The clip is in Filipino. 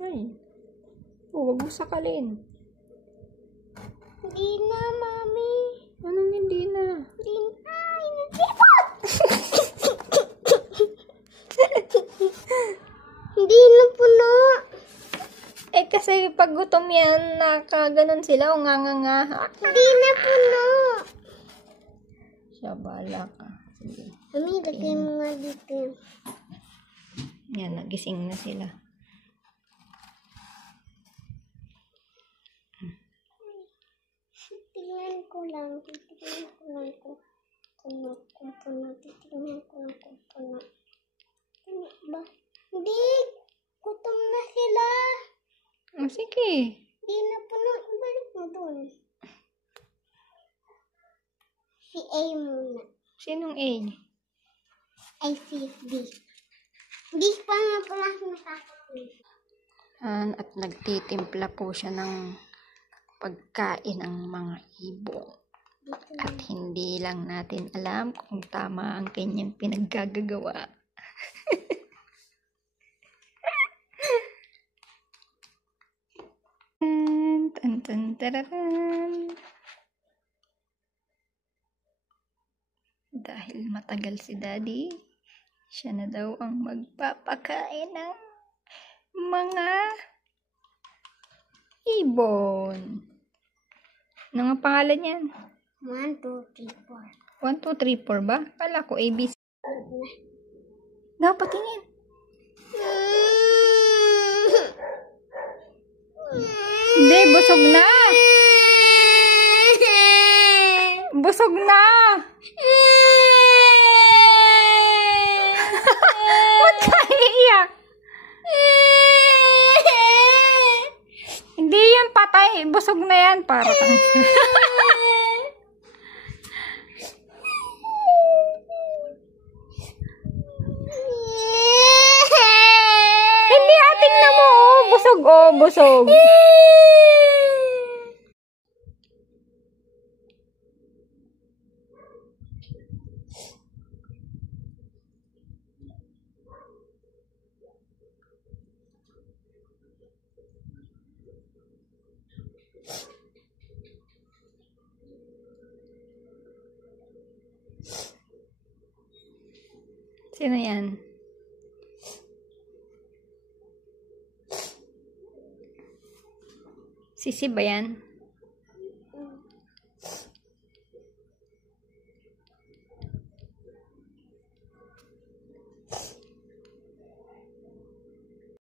Ay. Huwag mo sakalin. Hindi na, Mami. Anong hindi na? Hindi na. Inasipot! Hindi na puno. Eh kasi pag gutom yan, nakaganon sila o nga. Hindi na puno. Siya, bala ka. Sige. Mami, lagay mo nga dito. Yan, nagising na sila. Tingnan ko lang kung puno. Titingnan ko lang kung puno. Puno ba? Hindi! Gutom na sila! Oh, sige. Hindi na puno. Ibalik mo dun. Si A muna. Sinong A? Ay, si B. Hindi pa nga pala nakakapulis. At nagtitimpla po siya ng pagkain ng mga ibon. At hindi lang natin alam kung tama ang kanyang pinaggagawa. Dahil matagal si Daddy, siya na daw ang magpapakain ng mga ibon. Ano nga pangalan yan? 1, 2, 3, 4. 1, 2, 3, 4 ba? Kala ko ABC. Dapat tingin. Hindi, busog na. Busog na. Ba't ka iiyak? Hindi yan patay. Busog na yan. Para kang... Hindi, ating na mo. Busog, busog. Sino yan? Sisi ba yan?